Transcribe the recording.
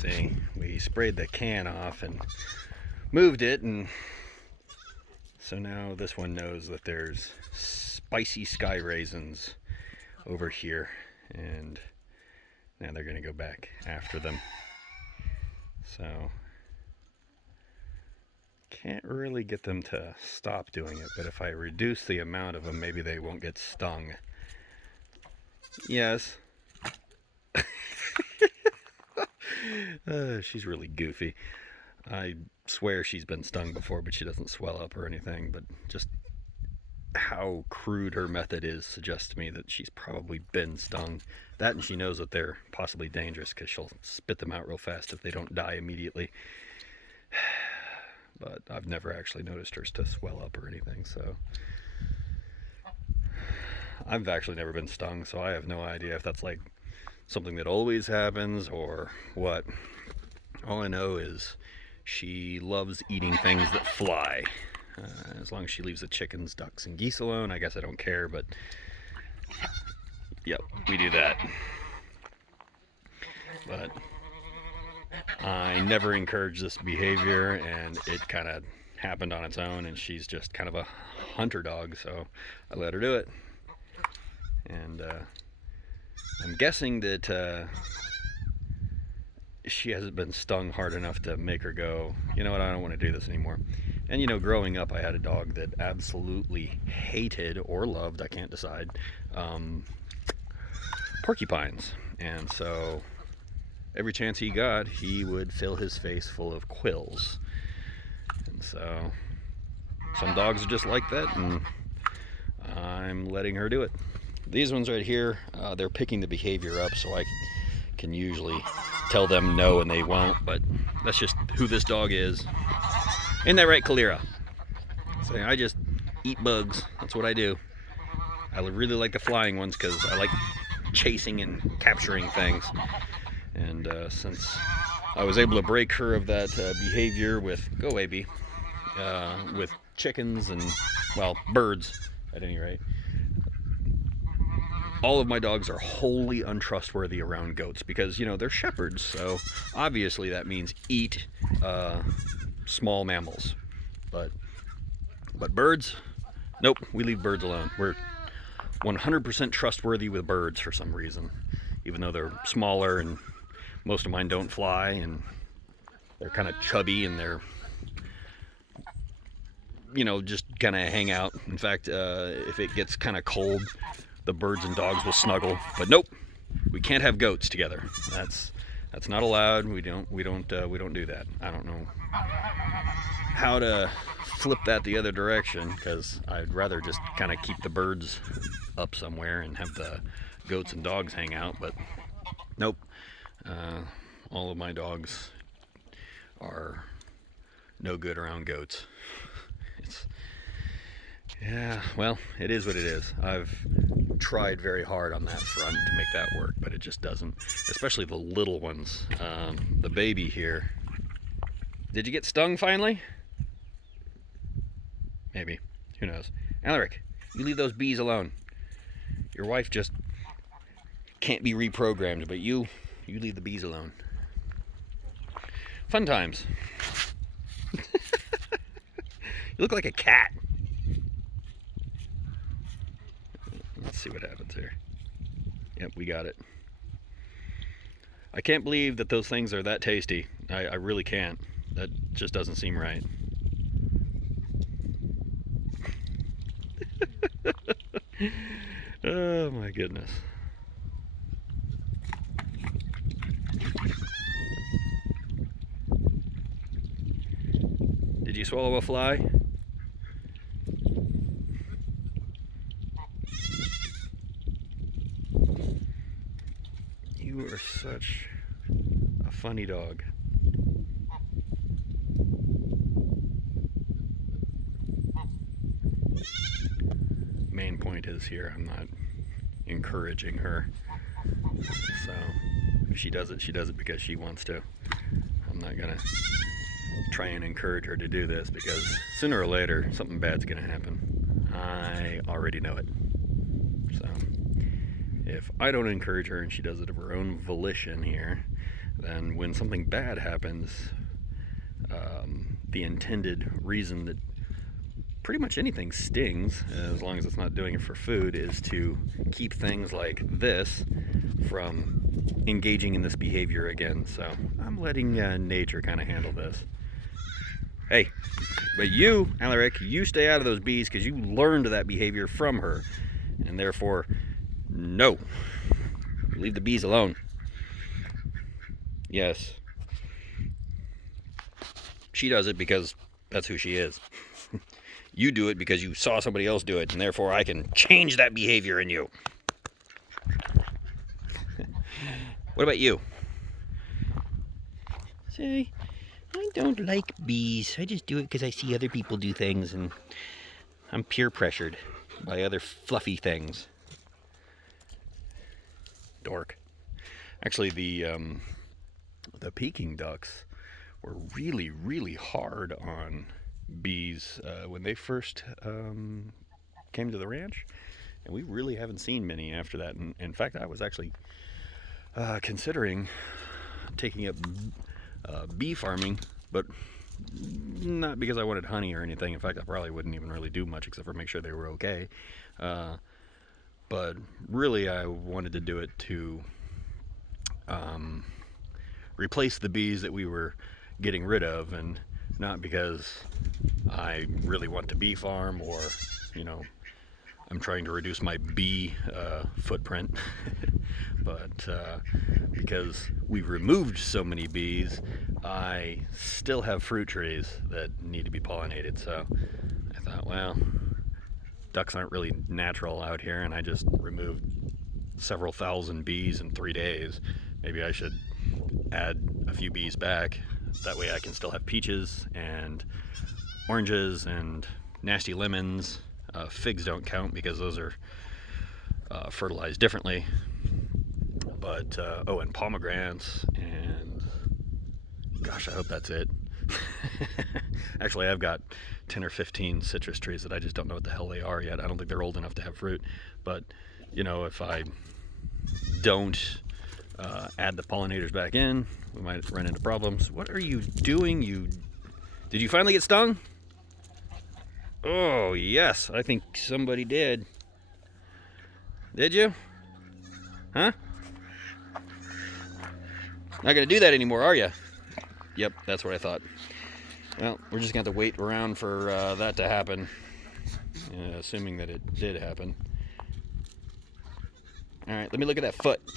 See, we sprayed the can off and moved it, and so now this one knows that there's spicy sky raisins over here, and now they're gonna go back after them. So can't really get them to stop doing it, but if I reduce the amount of them, maybe they won't get stung. Yes. She's really goofy. I swear she's been stung before, but she doesn't swell up or anything. But just how crude her method is suggests to me that she's probably been stung. That, and she knows that they're possibly dangerous because she'll spit them out real fast if they don't die immediately. But I've never actually noticed hers to swell up or anything, so I've actually never been stung, so I have no idea if that's like something that always happens or what. All I know is she loves eating things that fly. As long as she leaves the chickens, ducks, and geese alone, I guess I don't care, but yep, we do that. But I never encourage this behavior, and it kind of happened on its own, and she's just kind of a hunter dog, so I let her do it. And I'm guessing that she hasn't been stung hard enough to make her go, you know what, I don't want to do this anymore. And you know, growing up, I had a dog that absolutely hated or loved, I can't decide, porcupines. And so every chance he got, he would fill his face full of quills. And so some dogs are just like that, and I'm letting her do it. These ones right here, they're picking the behavior up, so I can usually tell them no and they won't, but that's just who this dog is. Ain't that right, Kalira? So I just eat bugs. That's what I do. I really like the flying ones because I like chasing and capturing things. And since I was able to break her of that behavior with, go away, bee, with chickens and, well, birds at any rate, all of my dogs are wholly untrustworthy around goats because, you know, they're shepherds, so obviously that means eat small mammals. But birds, nope, we leave birds alone. We're 100% trustworthy with birds for some reason, even though they're smaller, and most of mine don't fly, and they're kind of chubby, and they're, you know, just kind of hang out. In fact, if it gets kind of cold, the birds and dogs will snuggle. But nope, we can't have goats together. That's not allowed. We don't do that. I don't know how to flip that the other direction, because I'd rather just kind of keep the birds up somewhere and have the goats and dogs hang out. But nope, all of my dogs are no good around goats. Yeah, well, it is what it is. I've tried very hard on that front to make that work, but it just doesn't. Especially the little ones. The baby here. Did you get stung finally? Maybe. Who knows? Alaric, you leave those bees alone. Your wife just can't be reprogrammed, but you leave the bees alone. Fun times. You look like a cat. Let's see what happens here. Yep, we got it. I can't believe that those things are that tasty. I really can't. That just doesn't seem right. Oh my goodness. Did you swallow a fly? You are such a funny dog. Main point is here, I'm not encouraging her. So if she does it because she wants to. I'm not gonna try and encourage her to do this, because sooner or later something bad's gonna happen. I already know it. So if I don't encourage her and she does it of her own volition here, then when something bad happens, the intended reason that pretty much anything stings, as long as it's not doing it for food, is to keep things like this from engaging in this behavior again. So I'm letting nature kind of handle this. Hey, but you, Alaric, you stay out of those bees because you learned that behavior from her, and therefore, no. Leave the bees alone. Yes. She does it because that's who she is. You do it because you saw somebody else do it, and therefore I can change that behavior in you. What about you? Say, I don't like bees. I just do it because I see other people do things, and I'm peer pressured by other fluffy things. Dork. Actually, the Peking ducks were really, really hard on bees when they first came to the ranch, and we really haven't seen many after that. And in fact, I was actually considering taking up bee farming, but not because I wanted honey or anything. In fact, I probably wouldn't even really do much except for make sure they were okay. But really, I wanted to do it to replace the bees that we were getting rid of, and not because I really want to bee farm, or, you know, I'm trying to reduce my bee footprint, but because we've removed so many bees, I still have fruit trees that need to be pollinated. So I thought, well, ducks aren't really natural out here, and I just removed several thousand bees in 3 days. Maybe I should add a few bees back. That way I can still have peaches and oranges and nasty lemons. Figs don't count because those are fertilized differently. But, oh, and pomegranates, and gosh, I hope that's it. Actually, I've got 10 or 15 citrus trees that I just don't know what the hell they are yet. I don't think they're old enough to have fruit. But, you know, if I don't add the pollinators back in, we might run into problems. What are you doing? Did you finally get stung? Oh, yes, I think somebody did. Did you? Huh? Not gonna do that anymore, are you? Yep, that's what I thought. Well, we're just gonna have to wait around for that to happen, assuming that it did happen. All right, let me look at that foot.